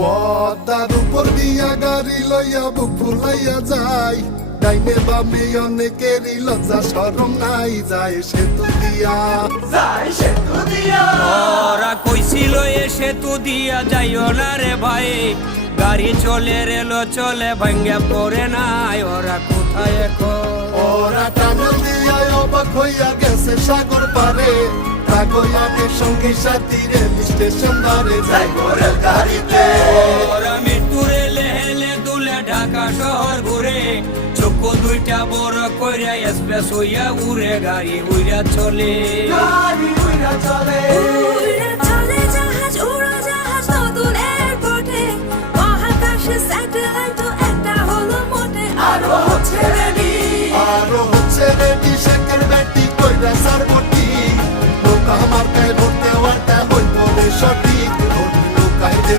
পদ্মার উপর দিয়া গাড়ি লইয়া বুক ফুলাইয়া যায়, ডাইনে বামে অনেকেরই লজ্জা শরম নাই, যায় সেতু দিয়া, যায় সেতু দিয়া। ওরা কইছিল এ সেতু দিয়া যাইও না রে ভাই, গাড়ি চলে রেল চলে ভাঙ্গা পড়ে নাই, ওরা কোথায় এখন? ওরা টানেল দিয়া অবাক হইয়া গেছে সাগর পারে, তাগয়ানের সঙ্গে সাথী রেল স্টেশন ধারে, যাই রেল গাড়িতে। ওরা মৃত্যু রেলে হেলে দুলে ঢাকা শহর ঘুরে, চক্ষু দুইটা বড় কইরা এক্সপ্রেস হইয়া উড়ে, গাড়ি উইরা চলে, গাড়ি উইরা চলে।